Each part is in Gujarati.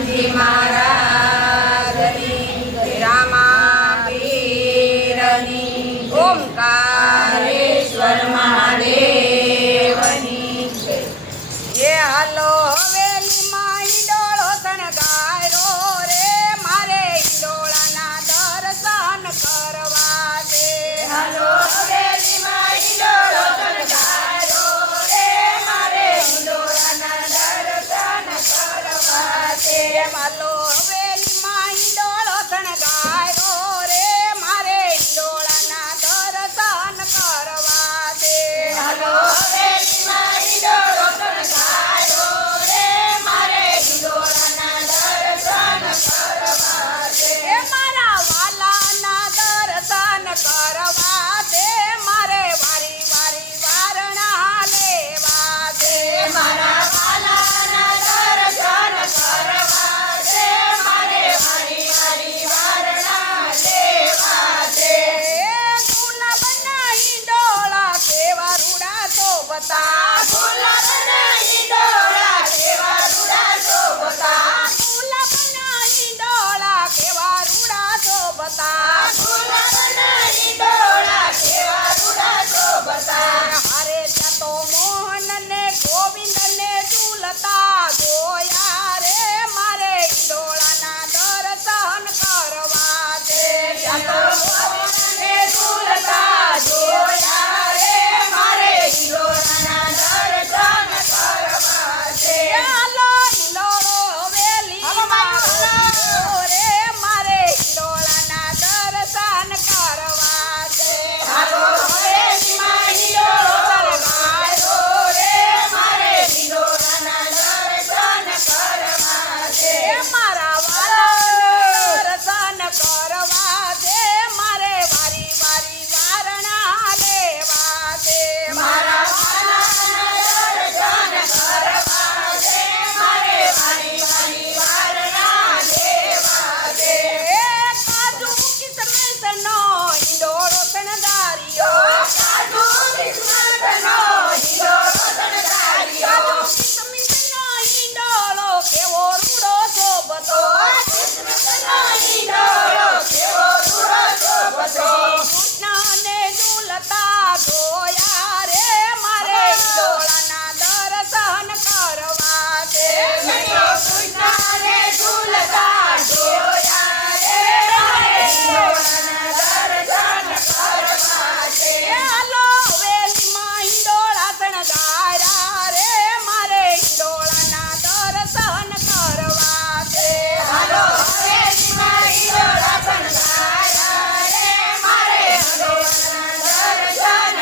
હનુમાનજી મહારાજની રામા પીરની ઓમકારેશ્વર મહાદેવની એ હાલો હવેલીમાં ઈંડોળો શણગાર્યો રે મારે ઈંડોળાના દર્શન કરવા છે. હાલો હવેલીમાં ઈંડોળો શણગાર્યો રે મારે ઈંડોળાના દર્શન કરવા છે. હાલો હવેલીમાં ઈંડોળો શણગાર્યો રે મારે ઈંડોળાના દર્શન કરવા છે. હાલો હવેલીમાં ઈંડોળો શણગાર્યો રે મારે ઈંડોળાના દર્શન કરવા છે. મારા વાલાના દર્શન કરવા છે મારે વારી વારી વારણા લેવા છે. મારા વાલાના દર્શન કરવા છે મારે વારી વારી વારણા લેવા છે. ગુલાબના ઈંડોળા કેવા રૂડા શોભતા, ગુલાબના ઈંડોળા કેવા રૂડા શોભતા, ગુલાબના ઈંડોળા કેવા રૂડા શોભતા, ગુલાબના ઈંડોળા કેવા રૂડા શોભતા. હારે ત્યાં તો મોહનને ગોવિંદને ઝૂલતા જોયા રે મારે ઈંડોળાના દર્શન કરવા છે. ત્યાં તો મોહનને ઝૂલતા જોયા રે મારે ઈંડોળાના દર્શન કરવા છે. હાલો ઈંડોળો હવેલીમાં આવ્યો રે મારે ઈંડોળાના દર્શન કરવા છે. હાલો હવેલીમાં ઈંડોળો શણગાર્યો રે મારે ઈંડોળાના દર્શન કરવા છે. મારા વાલાના દર્શન કરવા છે મારે વારી વારી વારણા લેવા છે. મારા વાલાના દર્શન કરવા છે મારે વારી વારી વારણા લેવા છે. કાજુ કિસ્મતનો ઈંડોળો શણગાર્યો, કાજુ કિસ્મતનો ઈંડોળો શણગાર્યો, કિસ્મતનો ઈંડોળો કેવો રૂડો શોભતો, કિસ્મતનો ઈંડોળો કેવો રૂડો શોભતો. કૃષ્ણને ઝૂલતા જોયા રે મારે ઈંડોળાના દર્શન કરવા છે. કૃષ્ણને ઝૂલતા જોયા રે મારે ઈંડોળાના દર્શન કરવા છે. હાલો હવેલીમાં ઈંડોળા શણગાર્યા રે મારે ઈંડોળાના દર્શન કરવા છે. હાલો હવેલીમાં ઈંડોળા શણગાર્યા રે મારે ઈંડોળાના દર્શન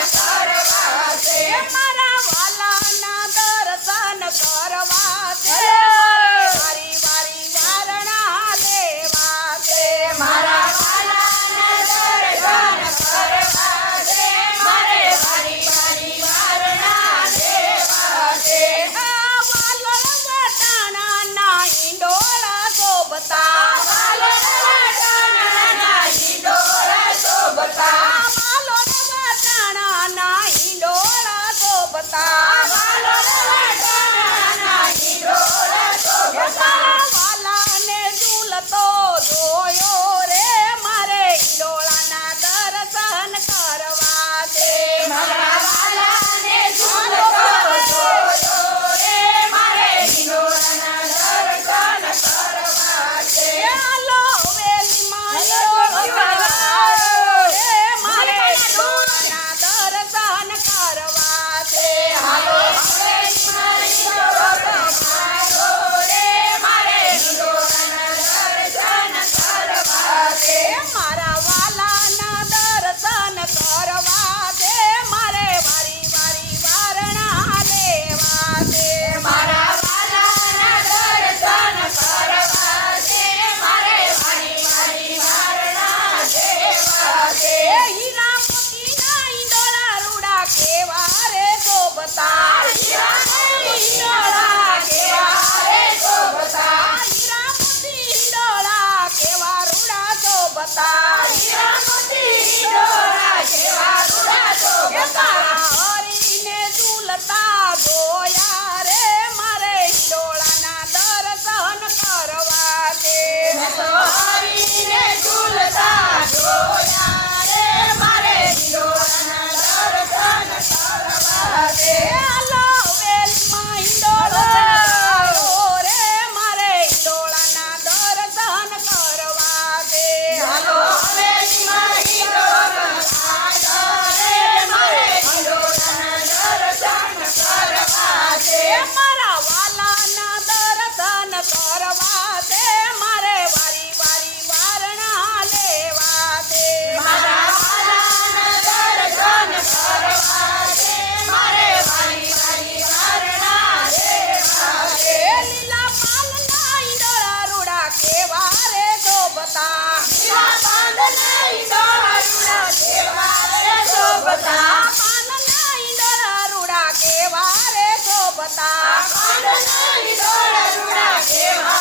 પાંડના ઈંડોળા રૂડા કેવા રે શોભતા પાંડના ઈંડોળા રૂડા કેવા રે શોભતા પાંડના ઈંડોળા રૂડા કેવા